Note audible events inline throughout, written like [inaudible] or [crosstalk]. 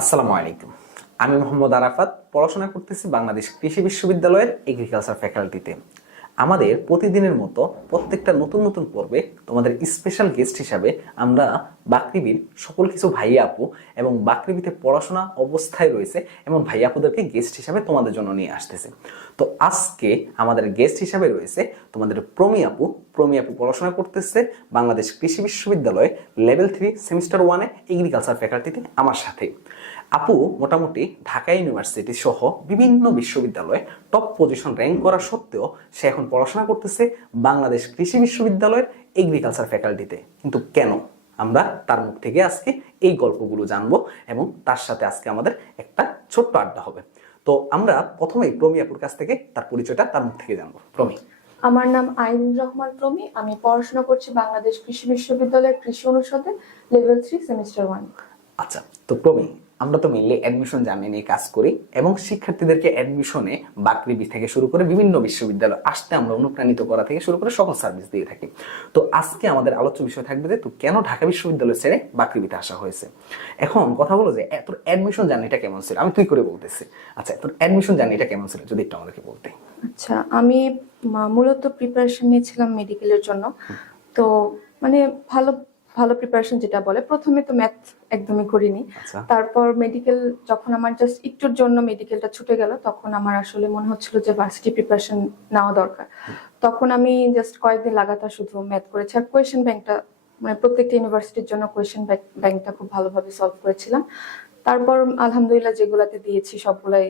আসসালামু আলাইকুম। আমি মোহাম্মদ আরাফাত, পড়াশোনা করতেছি বাংলাদেশ কৃষি বিশ্ববিদ্যালয়ের এগ্রিকালচার ফ্যাকাল্টিতে আমাদের প্রতিদিনের মতো প্রত্যেকটা নতুন নতুন পর্বে তোমাদের স্পেশাল গেস্ট হিসাবে আমরা বাকৃবির সকল কিছু ভাইয়া আপু এবং বাকৃবিতে পড়াশোনা অবস্থায় রয়েছে এবং ভাইয়া আপুদেরকে গেস্ট হিসাবে তোমাদের জন্য নিয়ে আসতেছে। তো আজকে আমাদের গেস্ট হিসাবে রয়েছে তোমাদের প্রমি আপু। প্রমি আপু পড়াশোনা করতেছে বাংলাদেশ কৃষি বিশ্ববিদ্যালয়ে লেভেল থ্রি সেমিস্টার ওয়ানে এগ্রিকালচার ফ্যাকাল্টিতে আমার সাথে। আপু মোটামুটি ঢাকা ইউনিভার্সিটি সহ বিভিন্ন বিশ্ববিদ্যালয়ে টপ পজিশন র্যাঙ্ক করা সত্ত্বেও সে এখন পড়াশোনা করতেছে বাংলাদেশ কৃষি বিশ্ববিদ্যালয়ের এগ্রিকালচার ফ্যাকাল্টিতে কিন্তু কেন? আমরা তার মুখ থেকে আজকে এই গল্পগুলো জানব এবং তার সাথে আজকে আমাদের একটা ছোট্ট আড্ডা হবে। তো আমরা প্রথমেই প্রমি আপুর কাছ থেকে তার পরিচয়টা তার মুখ থেকে জানব। প্রমি। আমার নাম আইনুর রহমান প্রমি। আমি পড়াশোনা করছি বাংলাদেশ কৃষি বিশ্ববিদ্যালয়ের কৃষি অনুষদে লেভেল থ্রি সেমিস্টার ওয়ান আচ্ছা তো প্রবীণ আমরা তো মেনলি অ্যাডমিশন জার্নি নিয়ে কাজ করি এবং শিক্ষার্থীদেরকে অ্যাডমিশনে বাকৃবি থেকে শুরু করে বিভিন্ন বিশ্ববিদ্যালয় আসতে আমরা অনুপ্রাণিত করা থেকে শুরু করে সকল সার্ভিস দিয়ে থাকি। তো আজকে আমাদের আলোচ্য বিষয় থাকবে যে, তো কেন ঢাকা বিশ্ববিদ্যালয় ছেড়ে বাকৃবিতে আসা হয়েছে? এখন কথা হলো যে তোর অ্যাডমিশন জার্নিটা কেমন ছিল? আমি তুই করে বলতেছি। আচ্ছা তোর অ্যাডমিশন জার্নিটা কেমন ছিল? যদি একটু আমাদেরকে বলতে। আচ্ছা আমি মূলত প্রিপারেশন নিয়েছিলাম মেডিকেলের জন্য। তো মানে ভালো ভালো প্রিপারেশন যেটা বলে প্রথমে তো ম্যাথ একদমই করিনি। আচ্ছা। তারপর মেডিকেল যখন আমার জাস্ট একটুর জন্য মেডিকেলটা ছুটে গেল তখন আমার আসলে মনে হচ্ছিল যে ভার্সিটি প্রিপারেশন নেওয়া দরকার। তখন আমি জাস্ট কয়েকদিন লাগাতার শুধু ম্যাথ করেছি। আর কোয়েশ্চেন ব্যাংকটা মানে প্রত্যেকটা ইউনিভার্সিটির জন্য কোয়েশ্চেন ব্যাংকটা খুব ভালোভাবে সলভ করেছিলাম। তারপর আলহামদুলিল্লাহ যেগুলাতে দিয়েছি সবগুলাই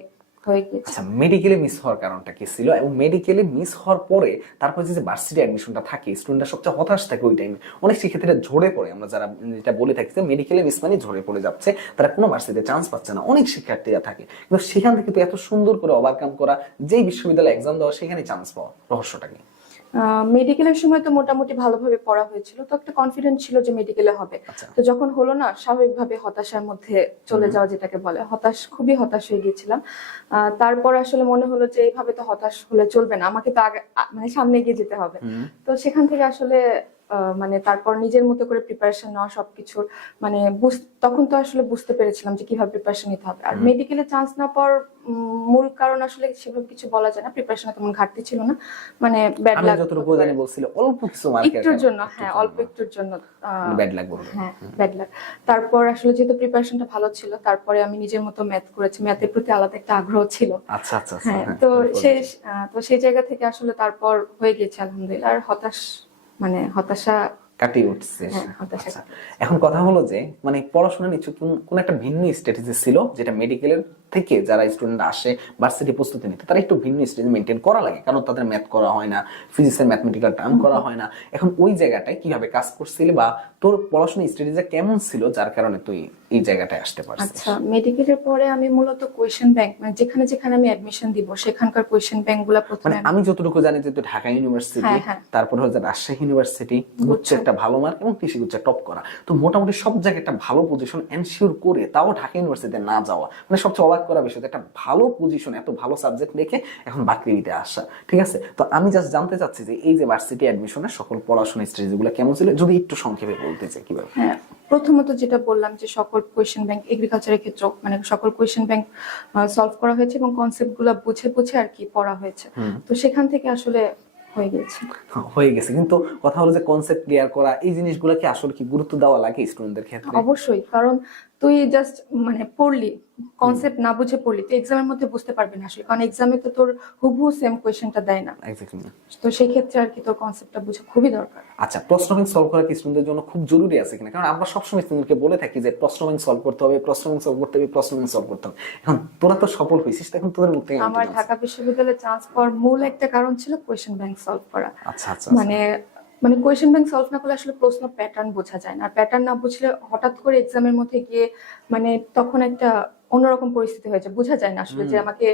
আচ্ছা মেডিকেলে মিস হওয়ার কারণটা কি ছিল? এবং মেডিকেলে মিস হওয়ার পরে তারপর যে ভার্সিটি অ্যাডমিশনটা থাকে স্টুডেন্টরা সবচেয়ে হতাশ থাকে ওই টাইমে অনেক শিক্ষার্থীরা ঝরে পড়ে। আমরা যারা যেটা বলে থাকি যে মেডিকেলে মিস মানে ঝরে পড়ে যাচ্ছে, তারা কোনো ভার্সিটিতে চান্স পাচ্ছে না। অনেক শিক্ষার্থীরা থাকে। কিন্তু সেখান থেকে তো এত সুন্দর করে ওভারকাম করা, যেই বিশ্ববিদ্যালয়ে এক্সাম দেওয়া, সেখানে চান্স পাওয়া, রহস্যটা কি? মেডিকেলের সময় তো মোটামুটি ভালোভাবে পড়া হয়েছিল তো একটা কনফিডেন্ট ছিল যে মেডিকেলে হবে। আচ্ছা। তো যখন হলো না স্বাভাবিকভাবে হতাশার মধ্যে চলে যাওয়া যেটাকে বলে হতাশ খুবই হতাশ হয়ে গিয়েছিলাম। আহ, তারপর আসলে মনে হলো যে এইভাবে তো হতাশ হলে চলবে না আমাকে তো আগে মানে সামনে এগিয়ে যেতে হবে। তো সেখান থেকে আসলে মানে তারপর নিজের মতো করে প্রিপারেশন নেওয়া সবকিছুর মানে তখন তো আসলে বুঝতে পেরেছিলাম যে কীভাবে প্রিপারেশন নিতে হবে। আর মেডিকেলে চান্স না পাওয়ার মূল কারণ আসলে সেভাবে কিছু বলা যায় না। প্রিপারেশনে তেমন ঘাটতি ছিল না। মানে ব্যাড লাগ যতটুকু জানি বলছিল অল্প কিছু মার্কের একটুর জন্য হ্যাঁ অল্প একটুর জন্য ব্যাড লাগ হ্যাঁ ব্যাড লাক তারপর আসলে যেহেতু প্রিপারেশনটা ভালো ছিল তারপরে আমি নিজের মতো ম্যাথ করেছি। ম্যাথের প্রতি আলাদা একটা আগ্রহ ছিল। আচ্ছা আচ্ছা আচ্ছা, হ্যাঁ হ্যাঁ, তো? সেই আহ, তো সেই জায়গা থেকে আসলে তারপর হয়ে গেছে আলহামদুলিল্লাহ। আর হতাশ মানে হতাশা কাটিয়ে উঠছে হ্যাঁ, আচ্ছা। এখন কথা হলো যে মানে পড়াশোনা নিচ্ছে কোন একটা ভিন্ন স্ট্র্যাটেজি ছিল যেটা মেডিকেলের থেকে যারা স্টুডেন্ট আসে ভার্সিটি প্রস্তুতি নিতে তারা একটু ভিন্ন স্ট্র্যাটেজি মেনটেন করা লাগে। কারণ তাদের ম্যাথ করা হয় না ফিজিক্সের ম্যাথমেটিক্যাল টার্ম করা হয় না। এখন ওই জায়গাটায় কীভাবে কাজ করছিলি বা তোর পড়াশোনা স্ট্র্যাটেজি কেমন ছিল যার কারণে তুই এই জায়গাটায় আসতে পারছিস? আচ্ছা মেডিকেলের পরে আমি মূলত কোয়েশ্চেন ব্যাংক মানে যেখানে যেখানে আমি অ্যাডমিশন দিব সেখানকার কোয়েশ্চেন ব্যাংকগুলা মানে প্রথমে আমি- যতটুকু জানি যে তুই ঢাকা ইউনিভার্সিটি হ্যাঁ, হ্যাঁ। তারপরে হচ্ছে রাজশাহী ইউনিভার্সিটি গুচ্ছে একটা ভালো মার্ক এবং কৃষি গুচ্ছে টপ করা। তো মোটামুটি সব জায়গায় একটা ভালো পজিশন এনশিওর করে তাও ঢাকা ইউনিভার্সিটিতে না যাওয়া। মানে সবচেয়ে অবাক করা বিষয় একটা ভালো পজিশন এত ভালো সাবজেক্ট রেখে এখন বাকরিতে আসা ঠিক আছে? তো আমি জাস্ট জানতে চাচ্ছি যে এই যে ভার্সিটি অ্যাডমিশনের সকল পড়াশোনা স্ট্রেটেজি গুলো কেমন ছিল যদি একটু সংক্ষেপে বলতে চাই কীভাবে? হ্যাঁ প্রথমত যেটা বললাম যে সকল কোয়েশ্চেন ব্যাংক এগ্রিকালচারের ক্ষেত্রে মানে সকল কোয়েশ্চেন ব্যাংক সলভ করা হয়েছে এবং কনসেপ্টগুলা বুঝে বুঝে আর কি পড়া হয়েছে। তো সেখান থেকে আসলে হয়ে গেছে হ্যাঁ, হয়ে গেছে। কিন্তু কথা হলো যে কনসেপ্ট ক্লিয়ার করা এই জিনিসগুলোকে আসলে কি গুরুত্ব দেওয়া লাগে স্টুডেন্টদের ক্ষেত্রে? অবশ্যই কারণ তুই জাস্ট মানে পড়লি কনসেপ্ট না বুঝে পড়লি তুই এক্সামের মধ্যে বুঝতে পারবি না আসলে। কারণ এক্সামে তো তোর হুবহু সেম কোয়েশ্চেনটা দেয় না। তো সেই ক্ষেত্রে আর কি তোর কনসেপ্টটা বুঝা খুবই দরকার। আচ্ছা প্রশ্ন ব্যাংক সলভ করা কি স্টুডেন্টদের জন্য খুব জরুরি আছে কিনা? কারণ আমরা সবসময় স্টুডেন্টকে বলে থাকি যে প্রশ্ন ব্যাংক সলভ করতে হবে প্রশ্ন ব্যাংক সলভ করতে হবে প্রশ্ন ব্যাংক সলভ করতে হবে। এখন তোরা তো সফল হয়েছিস এখন তোদের মুখ থেকে আমার ঢাকা বিশ্ববিদ্যালয়ে চান্স পাওয়ার মূল একটা কারণ ছিল কোয়েশ্চেন ব্যাংক সলভ করা। আচ্ছা আচ্ছা। মানে মানে কোয়েশ্চেন ব্যাংক সলভ না করলে আসলে প্রশ্ন প্যাটার্ন বোঝা যায় না। আর প্যাটার্ন না বুঝলে হঠাৎ করে এক্সামের মধ্যে গিয়ে মানে তখন একটা অন্যরকম পরিস্থিতি হয়েছে বোঝা যায় না আসলে যে আমাকে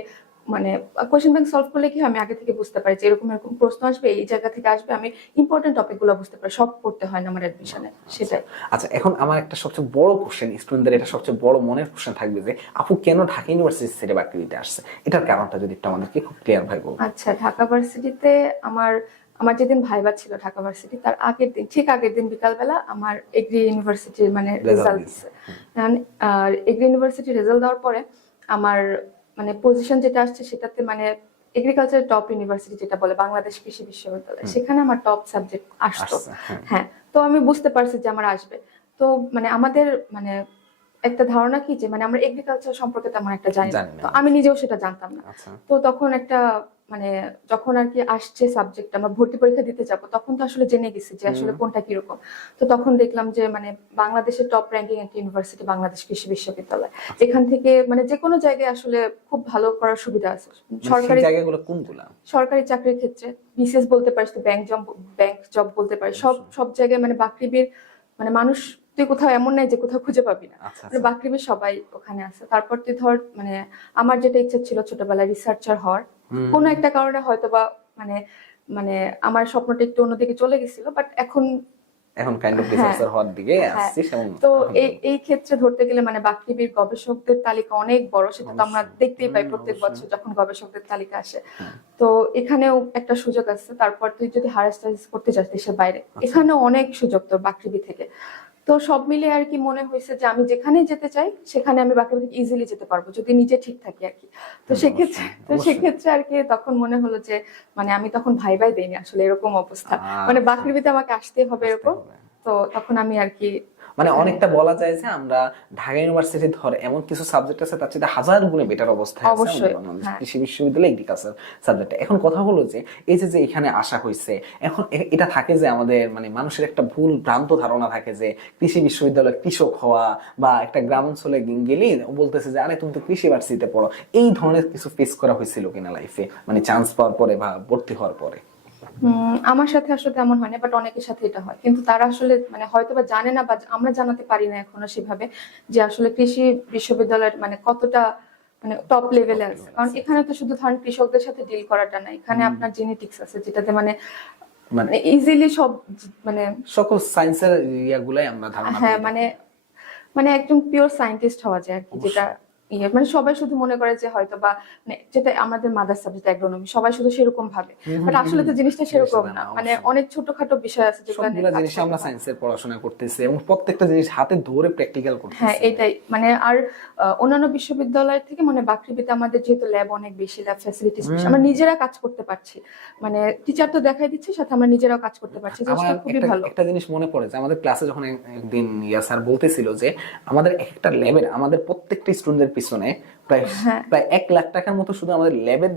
মানে কোয়েশ্চেন ব্যাংক সলভ করলে কি হয়, আমি আগে থেকে বুঝতে পারি যে এরকম এরকম প্রশ্ন আসবে এই জায়গা থেকে আসবে আমি ইম্পর্টেন্ট টপিকগুলো বুঝতে পারি। সব পড়তে হয় না আমার অ্যাডমিশনে সেটাই। আচ্ছা এখন আমার একটা সবচেয়ে বড় কোশ্চেন স্টুডেন্টদের এটা সবচেয়ে বড় মনের কোশ্চেন থাকবে যে আপু কেন ঢাকা ইউনিভার্সিটি ছেড়ে বাকরি দিতে আসছে? এটার কারণটা যদি একটু আমাদেরকে খুব ক্লিয়ার ভাই বল আচ্ছা ঢাকা ভার্সিটিতে আমার আমার যেদিন ভাইবা ছিল ঢাকা ভার্সিটি তার আগের দিন ঠিক আগের দিন বিকালবেলা আমার এগ্রি ইউনিভার্সিটির মানে রেজাল্ট দিচ্ছে আর এগ্রি ইউনিভার্সিটি রেজাল্ট দেওয়ার পরে আমার মানে পজিশন যেটা আসছে সেটাতে মানে এগ্রিকালচার টপ ইউনিভার্সিটি যেটা বলে বাংলাদেশ কৃষি বিশ্ববিদ্যালয় সেখানে আমার টপ সাবজেক্ট আসতো। হ্যাঁ। হ্যাঁ তো আমি বুঝতে পারছি যে আমার আসবে। তো মানে আমাদের মানে একটা ধারণা কি যে মানে আমরা এগ্রিকালচার সম্পর্কে তেমন একটা জানি। তো আমি নিজেও সেটা জানতাম না। আচ্ছা। তো তখন একটা মানে যখন আর কি আসছে সাবজেক্ট আমরা ভর্তি পরীক্ষা দিতে যাব তখন তো আসলে জেনে গেছি যে আসলে কোনটা কীরকম। তো তখন দেখলাম যে মানে বাংলাদেশের টপ র্যাঙ্কিং একটা ইউনিভার্সিটি বাংলাদেশ কৃষি বিশ্ববিদ্যালয়। যেখান থেকে মানে যে কোনো জায়গায় আসলে খুব ভালো করার সুবিধা আছে। মানে সরকারি জায়গাগুলো কোনগুলা? সরকারি চাকরির ক্ষেত্রে বিসিএস বলতে পারিস তো ব্যাংক জব ব্যাংক জব বলতে পারিস। সব সব জায়গায় মানে বাকরিবির মানে মানুষ তুই কোথাও এমন নাই যে কোথাও খুঁজে পাবি না। আচ্ছা মানে বাকরিবির সবাই ওখানে আছে। তারপর তুই ধর মানে আমার যেটা ইচ্ছা ছিল ছোটবেলায় রিসার্চার হওয়ার। কোনো একটা কারণে হয়তো বা মানে মানে আমার স্বপ্নটা একটু অন্যদিকে চলে গেছিল বাট এখন এখন কাইন্ড অফ। রিসার্চার হওয়ার দিকে হ্যাঁ। আসছিস তো এই এই ক্ষেত্রে ধরতে গেলে মানে বাকৃবির গবেষকদের তালিকা অনেক বড় সেটা তো আমরা দেখতেই পাই প্রত্যেক বছর যখন গবেষকদের তালিকা আসে তো এখানেও একটা সুযোগ আছে তারপর তুই যদি হায়ার স্টাডিজ করতে চাস দেশের বাইরে আচ্ছা। এখানেও অনেক সুযোগ তোর বাকৃবি থেকে তো সব মিলে আর কি মনে হয়েছে যে আমি যেখানে যেতে চাই সেখানে আমি বাকি ইজিলি যেতে পারব যদি নিজে ঠিক থাকি আর কি। তো সেক্ষেত্রে তো সেক্ষেত্রে আর কি তখন মনে হলো যে মানে আমি তখন ভাই ভাই দেইনি আসলে এরকম অবস্থা। মানে আচ্ছা। বাকৃবিতে আমাকে আসতে হবে এরকম। তো তখন আমি আর কি মানে অনেকটা বলা যায় যে আমরা ঢাকা ইউনিভার্সিটি ধর এমন কিছু সাবজেক্ট আছে তার চেয়ে হাজার গুণে বেটার অবস্থায় আছে বাংলাদেশ হ্যাঁ। কৃষি বিশ্ববিদ্যালয় এগ্রিকালচার সাবজেক্ট এখন কথা হলো যে এই যে যে এখানে আসা হয়েছে এখন এটা থাকে যে আমাদের মানে মানুষের একটা ভুল ভ্রান্ত ধারণা থাকে যে কৃষি বিশ্ববিদ্যালয় কৃষক হওয়া বা একটা গ্রাম অঞ্চলে গেলেই ও বলতেছে যে আরে তুমি তো কৃষি ভার্সিটিতে পড়ো। এই ধরনের কিছু ফেস করা হয়েছিল কিনা লাইফে মানে চান্স পাওয়ার পরে বা ভর্তি হওয়ার পরে। আমার সাথে আসলে তেমন হয় না বাট অনেকের সাথে এটা হয়। কিন্তু তারা আসলে মানে হয়তো বা জানে না বা আমরা জানাতে পারি না এখনও সেভাবে যে আসলে কৃষি বিশ্ববিদ্যালয়ের মানে কতটা মানে টপ লেভেলে আছে। কারণ এখানে তো শুধু ধরেন কৃষকদের সাথে ডিল করাটা না এখানে আপনার জেনেটিক্স আছে যেটাতে মানে মানে মানে ইজিলি সব মানে সকল সায়েন্সের ইয়াগুলাই আমরা ধারণা হ্যাঁ মানে মানে একদম পিওর সায়েন্টিস্ট হওয়া যায় আর কি যেটা ইয়ে মানে সবাই শুধু মনে করে যে হয়তো বা মানে যেটা আমাদের মাদার সাবজেক্ট অ্যাগ্রোনমি সবাই শুধু সেরকম ভাবে। বাট আসলে তো জিনিসটা সেরকম না। মানে। অনেক ছোটখাটো বিষয় আছে যেগুলো জিনিস আমরা সায়েন্সের পড়াশোনা করতেছি এবং প্রত্যেকটা জিনিস হাতে ধরে প্র্যাকটিক্যাল করতেছি। হ্যাঁ এটাই। মানে আর অন্যান্য বিশ্ববিদ্যালয় থেকে মানে বাকৃবিতে আমাদের যেহেতু ল্যাব অনেক বেশি ল্যাব ফ্যাসিলিটিস বেশি আমরা নিজেরা কাজ করতে পারছি। মানে টিচার তো দেখাই দিচ্ছে সাথে আমরা নিজেরাও কাজ করতে পারছি। জিনিসটা খুবই ভালো। একটা জিনিস মনে পড়ে যে আমাদের ক্লাসে যখন এক- একদিন ইয়া স্যার বলতেছিল যে আমাদের একটা ল্যাবের আমাদের প্রত্যেকটা স্টুডেন্টের পিছনে প্রায় হ্যাঁ। প্রায় এক লাখ টাকার মতো শুধু আমাদের ল্যাবের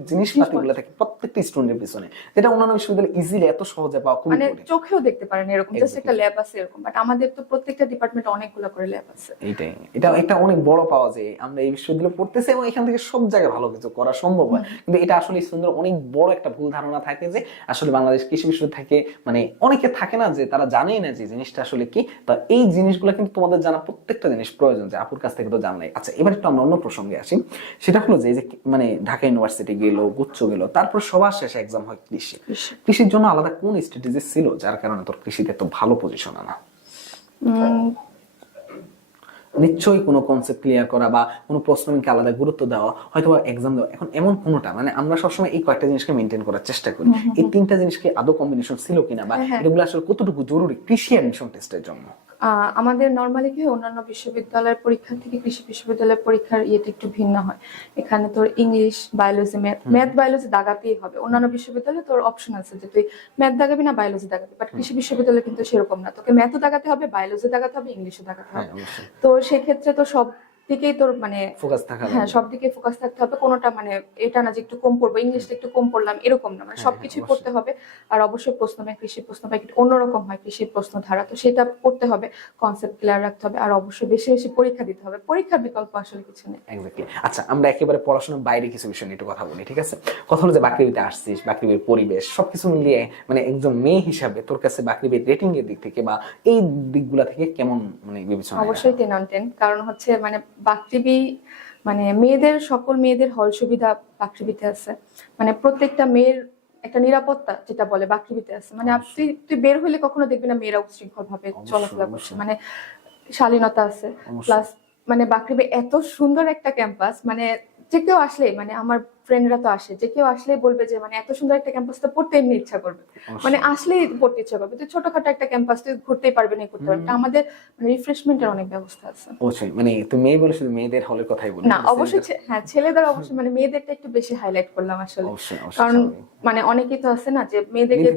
থাকে প্রত্যেকটা স্টুডেন্টের পিছনে। যেটা অন্যান্য বিশ্ববিদ্যালয় ইজিলি এত সহজে পাওয়া খুবই মানে চোখেও দেখতে পারেন এরকম জাস্ট একটা ল্যাব আছে এরকম বাট আমাদের তো প্রত্যেকটা ডিপার্টমেন্টে অনেকগুলো করে ল্যাব আছে। এইটাই। এটা একটা অনেক বড় পাওয়া যায়। আমরা এই বিশ্ববিদ্যালয়ে পড়তেছি এবং এখান থেকে সব জায়গায় ভালো কিছু করা সম্ভব হয়। কিন্তু এটা আসলে সুন্দর অনেক বড় একটা ভুল ধারণা থাকে যে আসলে বাংলাদেশ কৃষি বিশ্ববিদ্যালয় থেকে মানে অনেকে থাকে না যে তারা জানেই না যে জিনিসটা আসলে কি। তা এই জিনিসগুলো কিন্তু তোমাদের জানা প্রত্যেকটা জিনিস প্রয়োজন যে আপুর কাছ থেকে তো জানলাই আচ্ছা এবার একটু আমরা অন্য প্রসঙ্গে আসি। সেটা হলো যে যে মানে ঢাকা ইউনিভার্সিটি গেল গুচ্ছ গেল তারপর সবার শেষে এক্সাম হয় কৃষি। কৃষি। কৃষির জন্য আলাদা কোন স্ট্র্যাটেজি ছিল যার কারণে তোর কৃষিতে এত ভালো পজিশন আনা? নিশ্চয়ই কোনো কনসেপ্ট ক্লিয়ার করা বা কোনো প্রশ্নকে আলাদা গুরুত্ব দেওয়া হয়তো এক্সাম দেওয়া। এখন এমন কোনোটা? মানে আমরা সবসময় এই কয়েকটা জিনিসকে মেনটেন করার চেষ্টা করি। এই তিনটা জিনিসকে আদৌ কম্বিনেশন ছিল কিনা বা হ্যাঁ, হ্যাঁ। এগুলো আসলে কতটুকু জরুরি কৃষি অ্যাডমিশন টেস্টের জন্য? আমাদের নর্মালি কি অন্যান্য বিশ্ববিদ্যালয়ের পরীক্ষা থেকে কৃষি বিশ্ববিদ্যালয়ের পরীক্ষার ইয়েটা একটু ভিন্ন হয়। এখানে তোর ইংলিশ বায়োলজি ম্যাথ বায়োলজি দাগাতেই হবে। অন্যান্য বিশ্ববিদ্যালয়ে তোর অপশন আছে যে তুই ম্যাথ দাগাবি না বায়োলজি দাগাবি বাট কৃষি বিশ্ববিদ্যালয়ে কিন্তু সেরকম না। তোকে ম্যাথও দাগাতে হবে বায়োলজি দাগাতে হবে ইংলিশও দাগাতে হ্যাঁ হবে। তো সেক্ষেত্রে তো সব দিকেই তোর মানে ফোকাস থাকা হ্যাঁ সব দিকে ফোকাস থাকতে হবে কোনোটা মানে এটা না যে একটু কম পড়ব ইংলিশটা একটু কম পড়লাম এরকম না মানে হ্যাঁ, সবকিছুই পড়তে হবে। আর অবশ্যই প্রশ্ন ব্যাংক কৃষি প্রশ্ন ব্যাংক অন্যরকম হয় কৃষির প্রশ্ন ধারা তো সেটা পড়তে হবে কনসেপ্ট ক্লিয়ার রাখতে হবে আর অবশ্যই বেশি বেশি পরীক্ষা দিতে হবে। পরীক্ষার বিকল্প আসলে কিছু নেই। এক্স্যাক্টলি আচ্ছা আমরা একেবারে পড়াশোনার বাইরে কিছু বিষয় নিয়ে একটু কথা বলি ঠিক আছে? কথা হলো যে বাকরিবিতে আসছিস বাকরিবির পরিবেশ সবকিছু মিলিয়ে মানে একজন মেয়ে হিসাবে তোর কাছে বাকরিবির রেটিং এর দিক থেকে বা এই দিকগুলা থেকে কেমন মানে বিবেচনা অবশ্যই টেন অন টেন কারণ হচ্ছে মানে বাকৃবি মানে মেয়েদের সকল মেয়েদের হল সুবিধা বাকৃবিতে আছে। মানে প্রত্যেকটা মেয়ের একটা নিরাপত্তা যেটা বলে বাকৃবিতে আছে। মানে আপনি তুই বের হইলে কখনো দেখবি না মেয়েরা উচ্ছৃঙ্খল ভাবে চলাফেরা করছে। মানে শালীনতা আছে। প্লাস মানে বাকৃবি এত সুন্দর একটা ক্যাম্পাস মানে যে কেউ আসলে মানে আমার ফ্রেন্ডরা তো আসে যে কেউ আসলেই বলবে যে মানে এত সুন্দর একটা ক্যাম্পাস তো পড়তে এমনি ইচ্ছা করবে। মানে আসলেই পড়তে ইচ্ছা করবে। তো ছোটখাটো একটা ক্যাম্পাস তুই ঘুরতেই পারবে না করতে পারবে। আমাদের মানে রিফ্রেশমেন্টের অনেক ব্যবস্থা আছে। অবশ্যই। মানে তুমি মেয়ে বলে শুধু মেয়েদের হলের কথাই বলি না অবশ্যই হ্যাঁ ছেলেদের অবশ্যই মানে মেয়েদেরটা একটু বেশি হাইলাইট করলাম আসলে। কারণ মানে অনেকেই তো আছে না যে মেয়েদেরকে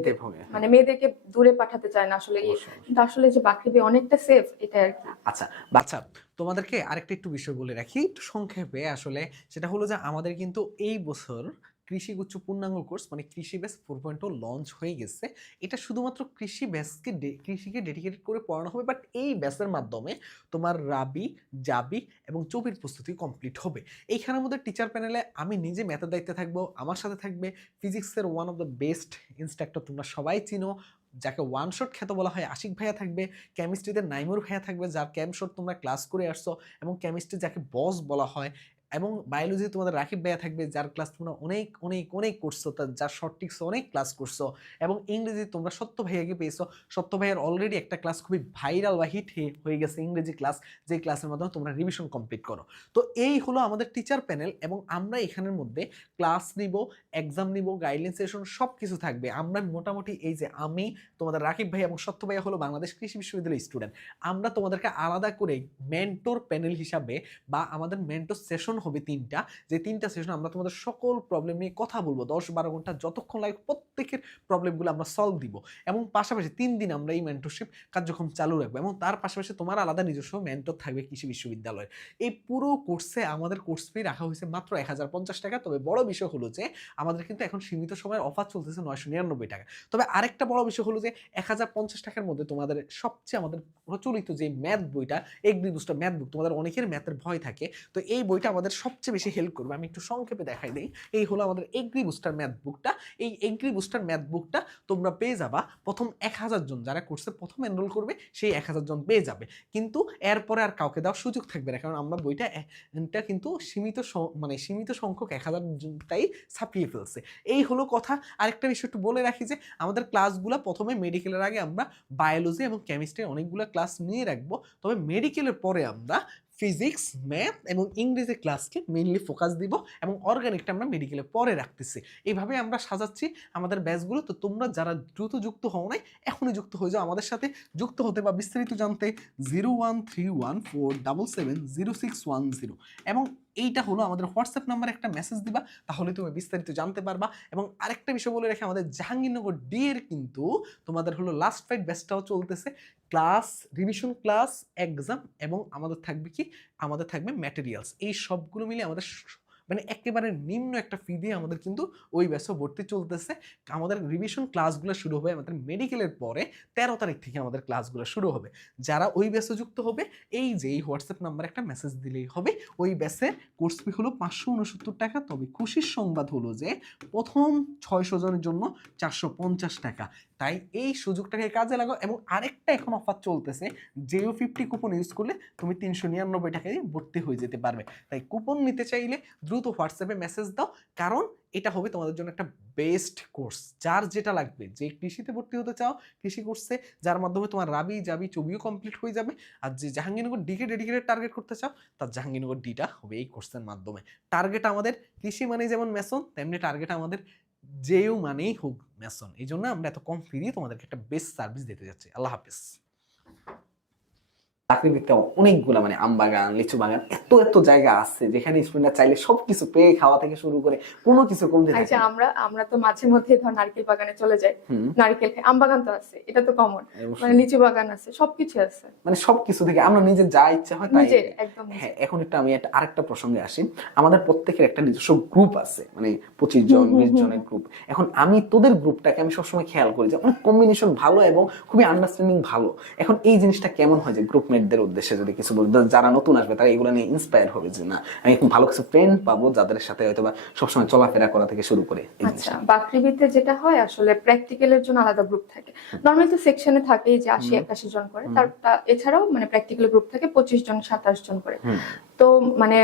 মানে মেয়েদেরকে দূরে পাঠাতে চায় না আসলে কিন্তু আসলে যে বাকৃবি অনেকটা সেফ এটা আর কি। আচ্ছা বাচ্চা তোমাদেরকে আরেকটা একটু বিষয় বলে রাখি। একটু সংক্ষেপে আসলে সেটা হলো যে আমাদের কিন্তু এই বছর কৃষি কৃষিগুচ্ছ পূর্ণাঙ্গ কোর্স মানে কৃষি ব্যাস ফোর পয়েন্ট লঞ্চ হয়ে গেছে। এটা শুধুমাত্র কৃষি ব্যাসকে কৃষিকে ডেডিকেটেড করে পড়ানো হবে বাট এই ব্যাসের মাধ্যমে তোমার রাবি, জাবি এবং চবির প্রস্তুতি কমপ্লিট হবে। এইখানের মধ্যে টিচার প্যানেলে আমি নিজে ম্যাথের দায়িত্বে থাকব, আমার সাথে থাকবে ফিজিক্সের one of the best instructor তোমরা সবাই চিনো। যাকে ওয়ান শট খ্যাত বলা হয় আশিক ভাইয়া থাকবে কেমিস্ট্রিতে নাইমুর ভাইয়া থাকবে, যার ক্যাম শট তোমরা ক্লাস করে আসছো এবং কেমিস্ট্রি যাকে বস বলা হয় এবং বায়োলজি তোমাদের রাকিব ভাইয়া থাকবে, যার ক্লাস তোমরা অনেক অনেক অনেক করছ যার শর্ট টিক্স অনেক ক্লাস করছ এবং ইংরেজি তোমরা সত্য ভাইয়াকে পেয়েছ। সত্য ভাইয়ার অলরেডি একটা ক্লাস খুবই ভাইরাল বা হিট হয়ে গেছে ইংরেজি ক্লাস যে ক্লাসের মাধ্যমে তোমরা রিভিশন কমপ্লিট করো। তো এই হলো আমাদের টিচার প্যানেল এবং আমরা এখানের মধ্যে ক্লাস নিব এক্সাম নিব গাইডলাইন সেশন সব কিছু থাকবে। আমরা মোটামুটি এই যে আমি, তোমাদের রাকিব ভাই এবং সত্য ভাইয়া হলো বাংলাদেশ কৃষি বিশ্ববিদ্যালয়ের স্টুডেন্ট আমরা তোমাদেরকে আলাদা করে মেন্টর প্যানেল হিসাবে বা আমাদের মেন্টর সেশন হবে তিনটা। যে তিনটা সেশন আমরা তোমাদের সকল প্রবলেম নিয়ে কথা বলব। দশ বারো ঘণ্টা যতক্ষণ লাগে প্রত্যেকের প্রবলেমগুলো আমরা সলভ দিব। এবং পাশাপাশি তিন দিন আমরা এই মেন্টরশিপ কার্যক্রম চালু রাখব এবং তার পাশাপাশি তোমার আলাদা নিজস্ব মেন্টর থাকবে কৃষি বিশ্ববিদ্যালয়ের এই পুরো কোর্সে আমাদের কোর্স ফি রাখা হয়েছে মাত্র এক হাজার পঞ্চাশ টাকা। তবে বড় বিষয় হলো যে, আমাদের কিন্তু এখন সীমিত সময়ের অফার চলতেছে নয়শো নিরানব্বই টাকা। তবে আরেকটা বড় বিষয় হলো যে, এক হাজার পঞ্চাশ টাকার মধ্যে তোমাদের সবচেয়ে আমাদের প্রচলিত যে ম্যাথ বইটা, এগ্রি বুস্টার ম্যাথ বুক তোমাদের অনেকের ম্যাথের ভয় থাকে। তো এই বইটা আমাদের সবচেয়ে বেশি হেল্প করবে। আমি একটু সংক্ষেপে দেখাই দিই। এই হলো আমাদের এগ্রি বুস্টার ম্যাথ বুকটা এই এগ্রি বুস্টার ম্যাথ বুকটা তোমরা পেয়ে যাবা। প্রথম এক হাজার জন যারা কোর্সে প্রথম এনরোল করবে, সেই এক হাজার জন পেয়ে যাবে। কিন্তু এরপরে আর কাউকে দেওয়ার সুযোগ থাকবে না। কারণ আমরা বইটা কিন্তু সীমিত মানে সীমিত সংখ্যক এক হাজার জনটাই ছাপিয়ে ফেলছে। এই হলো কথা। আরেকটা বিষয় একটু বলে রাখি যে, আমাদের ক্লাসগুলো প্রথমে মেডিকেলের আগে আমরা বায়োলজি এবং কেমিস্ট্রির অনেকগুলো ক্লাস নিয়ে রাখব। তবে মেডিকেলের পরে আমরা ফিজিক্স ম্যাথ এবং ইংরেজি ক্লাসকে মেনলি ফোকাস দিব এবং অর্গানিকটা আমরা মেডিকেলে পরে রাখতেছি। এইভাবে আমরা সাজাচ্ছি আমাদের ব্যাচগুলো তো তোমরা যারা দ্রুত যুক্ত হও নাই, এখনই যুক্ত হয়ে যাও আমাদের সাথে। যুক্ত হতে বা বিস্তারিত জানতে zero one three one four double seven zero six one zero এবং এইটা হলো আমাদের হোয়াটসঅ্যাপ নাম্বারে একটা মেসেজ দিবা, তাহলে তুমি বিস্তারিত জানতে পারবা। এবং আরেকটা বিষয় বলে রেখে আমাদের জাহাঙ্গীরনগর ডি এর কিন্তু তোমাদের হলো লাস্ট ফাইট ব্যাচটাও চলতেছে। ক্লাস রিভিশন ক্লাস এক্সাম এবং আমাদের থাকবে কি? আমাদের থাকবে ম্যাটেরিয়ালস এই সবগুলো মিলে আমাদের মানে একেবারে নিম্ন একটা ফি দিয়ে আমাদের কিন্তু ওই ব্যাচও ভর্তি চলতেছে। আমাদের রিভিশন ক্লাসগুলো শুরু হবে আমাদের মেডিকেলের পরে তেরো তারিখ থেকে আমাদের ক্লাসগুলো শুরু হবে। যারা ওই ব্যাচে যুক্ত হবে, এই যে এই হোয়াটসঅ্যাপ নাম্বারে একটা মেসেজ দিলেই হবে, ওই ব্যাচের কোর্স ফি হলো পাঁচশো উনসত্তর টাকা। তবে খুশির সংবাদ হলো যে প্রথম ছয়শো জনের জন্য চারশো পঞ্চাশ টাকা। তাই এই সুযোগটাকে কাজে লাগাও এবং আরেকটা এখন অফার চলতেছে জেও ফিফটি কুপন ইউজ করলে তুমি তিনশো নিরানব্বই টাকা দিয়ে ভর্তি হয়ে যেতে পারবে। তাই কুপন নিতে চাইলে দ্রুত হোয়াটসঅ্যাপে মেসেজ দাও, কারণ এটা হবে তোমাদের জন্য একটা বেস্ট কোর্স যার যেটা লাগবে, যে কৃষিতে ভর্তি হতে চাও, কৃষি কোর্সে যার মাধ্যমে তোমার রাবি জাবি ছবিও কমপ্লিট হয়ে যাবে। আর যে জাহাঙ্গীরনগর ডিকে ডেডিকেটেড টার্গেট করতে চাও, তার জাহাঙ্গীরনগর ডিটা হবে এই কোর্সের মাধ্যমে। টার্গেট আমাদের কৃষি মানে যেমন মেসন তেমনি টার্গেট আমাদের যেও মানেই হোক, মেসন এই জন্য আমরা এত কম ফি দিয়ে তোমাদেরকে একটা বেস্ট সার্ভিস দিতে যাচ্ছি। আল্লাহ হাফিজ। চাকরিতে অনেকগুলা মানে আম বাগান লিচু বাগান এত এত জায়গা আছে যেখানে স্টুডেন্টরা চাইলে সবকিছু পেয়ে খাওয়া থেকে শুরু করে কোনো কিছু কমতে আচ্ছা আমরা আমরা তো মাঝে মধ্যে ধর নারকেল বাগানে চলে যাই। নারকেল খাই আম বাগান তো আছে এটা তো কমন মানে লিচু বাগান আছে সবকিছু আছে। মানে সবকিছু থেকে আমরা নিজে যা ইচ্ছা হয় তাই একদম হ্যাঁ এখন একটু আমি একটা আরেকটা প্রসঙ্গে আসি। আমাদের প্রত্যেকের একটা নিজস্ব গ্রুপ আছে মানে পঁচিশ জন বিশ জনের গ্রুপ এখন আমি তোদের গ্রুপটাকে আমি সবসময় খেয়াল করি যে অনেক কম্বিনেশন ভালো এবং খুবই আন্ডারস্ট্যান্ডিং ভালো। এখন এই জিনিসটা কেমন হয় যে গ্রুপমেটদের উদ্দেশ্যে যদি কিছু বলি যারা নতুন আসবে তারা এগুলো নিয়ে ইন্সপায়ার হবে যে না আমি খুব ভালো কিছু ফ্রেন্ড পাবো যাদের সাথে হয়তো বা সবসময় চলাফেরা করা থেকে শুরু করে আচ্ছা বাকৃবিতে যেটা হয় আসলে প্র্যাকটিক্যালের জন্য আলাদা গ্রুপ থাকে। নর্মালি তো সেকশনে থাকে যে আশি একাশি জন করে। তার এছাড়াও মানে প্র্যাকটিক্যাল গ্রুপ থাকে পঁচিশ জন সাতাশ জন করে। তো মানে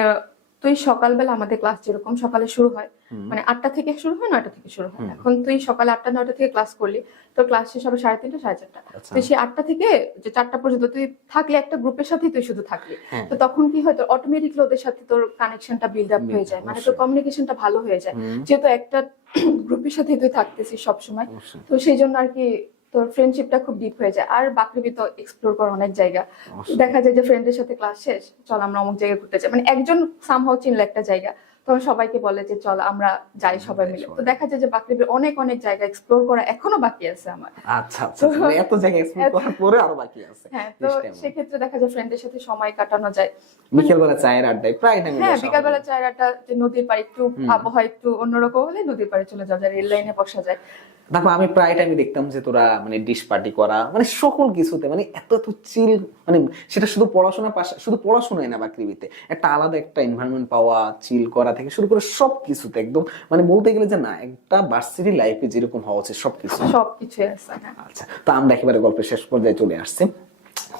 তুই সকালবেলা আমাদের ক্লাস যেরকম সকালে শুরু হয় মানে আটটা থেকে শুরু হয় নয়টা থেকে শুরু হয়। এখন তুই সকালে আটটা নয়টা থেকে ক্লাস করলি তোর ক্লাস শেষ হবে সাড়ে তিনটা সাড়ে চারটা। আচ্ছা। তুই সেই আটটা থেকে যে চারটা পর্যন্ত তুই থাকলে একটা গ্রুপের সাথেই তুই শুধু থাকলি। হ্যাঁ। তো তখন কি হয় তোর অটোমেটিকলি ওদের সাথে তোর কানেকশনটা বিল্ড আপ হয়ে যায়। মানে তোর। কমিউনিকেশনটা ভালো হয়ে যায়। যেহেতু একটা [clears throat] গ্রুপের সাথেই তুই থাকতেছিস সবসময়। তো সেই জন্য আর কি তোর ফ্রেন্ডশিপটা খুব ডিপ হয়ে যায়। আর বাকৃবি তো এক্সপ্লোর কর অনেক জায়গা। দেখা যায় যে ফ্রেন্ডের সাথে ক্লাস শেষ চল আমরা অমুক জায়গায় ঘুরতে যাই। মানে একজন সামহাও চিনলে একটা জায়গা। তখন সবাইকে বলে যে চল আমরা যাই সবাই মিলে। তো দেখা যায় যে বাকৃবির অনেক অনেক জায়গা এক্সপ্লোর করা এখনও বাকি আছে আমার। আচ্ছা আচ্ছা আচ্ছা, মানে এত জায়গায় এক্সপ্লোর করার পরে আরও বাকি আছে। হ্যাঁ তো সেক্ষেত্রে দেখা যায় ফ্রেন্ডের সাথে সময় কাটানো যায়। বিকেলবেলা চায়ের আড্ডায় প্রায় টাইম হ্যাঁ বিকালবেলা চায়রাটা যে নদীর পাড়ে একটু আবহাওয়া একটু অন্যরকম হলে নদীর পাড়ে চলে যাওয়া যায় রেল লাইনে বসা যায়। তারপর আমি প্রায় টাইমে দেখতাম যে তোরা মানে ডিশ পার্টি করা মানে সকল কিছুতে মানে এত এত চিল মানে সেটা শুধু পড়াশোনা পাশে শুধু পড়াশোনায় না বাকৃবিতে। একটা আলাদা একটা এনভায়রনমেন্ট পাওয়া চিল করা থেকে শুরু করে সব কিছুতে একদম মানে বলতে গেলে যে না একটা ভার্সিটি লাইফে যেরকম হওয়া উচিত সব কিছু সব কিছু হ্যাঁ। আচ্ছা তো আমরা একেবারে গল্পের শেষ পর্যায়ে চলে আসছি।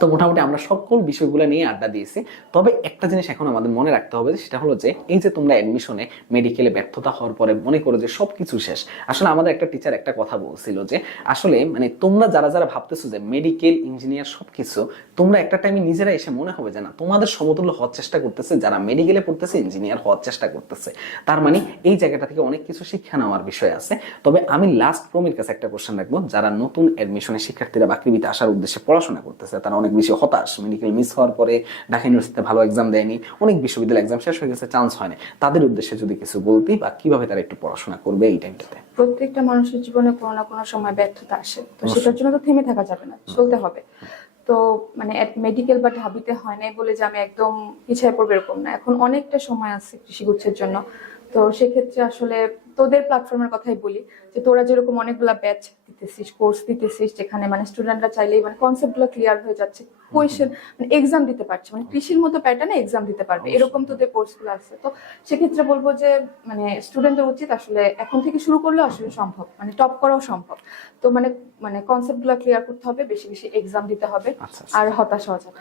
তো মোটামুটি আমরা সকল বিষয়গুলো নিয়ে আড্ডা দিয়েছি। তবে একটা জিনিস এখন আমাদের মনে রাখতে হবে, সেটা হলো যে এই যে তোমরা অ্যাডমিশনে মেডিকেলে ব্যর্থতা হওয়ার পরে মনে করো যে সবকিছু শেষ, আসলে আমাদের একটা টিচার একটা কথা বলছিল যে আসলে মানে তোমরা যারা যারা ভাবতেছো যে মেডিকেল ইঞ্জিনিয়ার সবকিছু, তোমরা একটা টাইমে নিজেরা এসে মনে হবে যে না, তোমাদের সমতুল্য হওয়ার চেষ্টা করতেছে, যারা মেডিকেলে পড়তেছে ইঞ্জিনিয়ার হওয়ার চেষ্টা করতেছে। তার মানে এই জায়গাটা থেকে অনেক কিছু শিক্ষা নেওয়ার বিষয় আছে। তবে আমি লাস্ট প্রমির কাছে একটা কোশ্চেন রাখব, যারা নতুন অ্যাডমিশনের শিক্ষার্থীরা বাকৃবিতে আসার উদ্দেশ্যে পড়াশোনা করতেছে, তারা অনেক বেশি হতাশ মেডিকেল মিস হওয়ার পরে ঢাকা ইউনিভার্সিটিতে ভালো এক্সাম দেয়নি অনেক বিশ্ববিদ্যালয় এক্সাম শেষ হয়ে গেছে চান্স হয়নি তাদের উদ্দেশ্যে যদি কিছু বলতি বা কীভাবে তারা একটু পড়াশোনা করবে এই টাইমটাতে প্রত্যেকটা মানুষের জীবনে কোনো না কোনো সময় ব্যর্থতা আসে তো। সেটার জন্য তো থেমে থাকা যাবে না চলতে হবে। তো মানে মেডিকেল বা ঢাবিতে হয় নাই বলে যে আমি একদম পিছিয়ে পড়ব এরকম না এখন অনেকটা সময় আছে কৃষিগুচ্ছের জন্য। তো সেক্ষেত্রে আসলে তোদের প্ল্যাটফর্মের কথাই বলি যে তোরা যেরকম অনেকগুলা ব্যাচ দিতেছিস কোর্স দিতেছিস যেখানে মানে স্টুডেন্টরা চাইলেই মানে কনসেপ্টগুলো ক্লিয়ার হয়ে যাচ্ছে কোয়েশ্চেন মানে এক্সাম দিতে পারছে মানে কৃষির মতো প্যাটার্নে এক্সাম দিতে পারবে এরকম তোদের কোর্সগুলো আছে। তো সেক্ষেত্রে বলব যে মানে স্টুডেন্টদের উচিত আসলে এখন থেকে শুরু করলেও আসলে সম্ভব মানে টপ করাও সম্ভব। তো মানে মানে কনসেপ্টগুলো ক্লিয়ার করতে হবে বেশি বেশি এক্সাম দিতে হবে আচ্ছা আর হতাশ হওয়া যাবে।